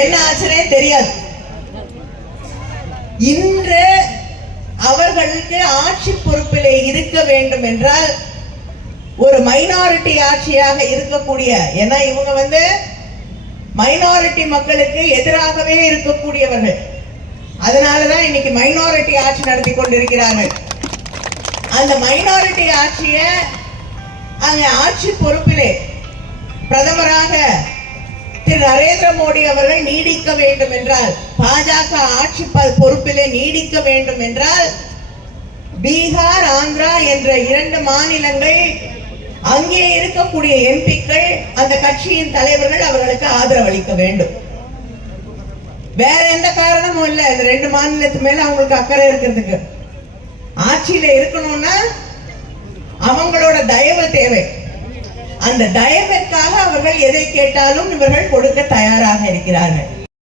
என்ன ஆச்சுனே தெரியாது. இன்று அவர்களுக்கு ஆட்சி பொறுப்பிலே இருக்க வேண்டும் என்றால் ஒரு மைனாரிட்டி ஆட்சியாக இருக்கக்கூடிய, ஏன்னா இவங்க மைனாரிட்டி மக்களுக்கு எதிராகவே இருக்கக்கூடியவர்கள். அதனாலதான் இன்னைக்கு மைனாரிட்டி ஆட்சி நடத்தி கொண்டிருக்கிறார்கள். அந்த மைனாரிட்டி ஆட்சிய அங்க ஆட்சி பொறுப்பிலே பிரதமராக திரு நரேந்திர மோடி அவர்கள் நீடிக்க வேண்டும் என்றால், பாஜக ஆட்சி பொறுப்பிலே நீடிக்க வேண்டும் என்றால், பீகார், ஆந்திரா என்ற 2 மாநிலங்கள் அங்கே இருக்கக்கூடிய எம்பிக்கள், அந்த கட்சியின் தலைவர்கள் அவர்களுக்கு ஆதரவளிக்க வேண்டும். வேற எந்த காரணமும் இல்ல. இந்த 2 மாநிலத்து மேல அவங்களுக்கு அக்கறை இருக்கிறதுக்கு, ஆட்சியில இருக்கணும்னா அவங்களோட தயவு தேவை. அந்த தயவிற்காக அவர்கள் எதை கேட்டாலும் இவர்கள் கொடுக்க தயாராக இருக்கிறார்கள்.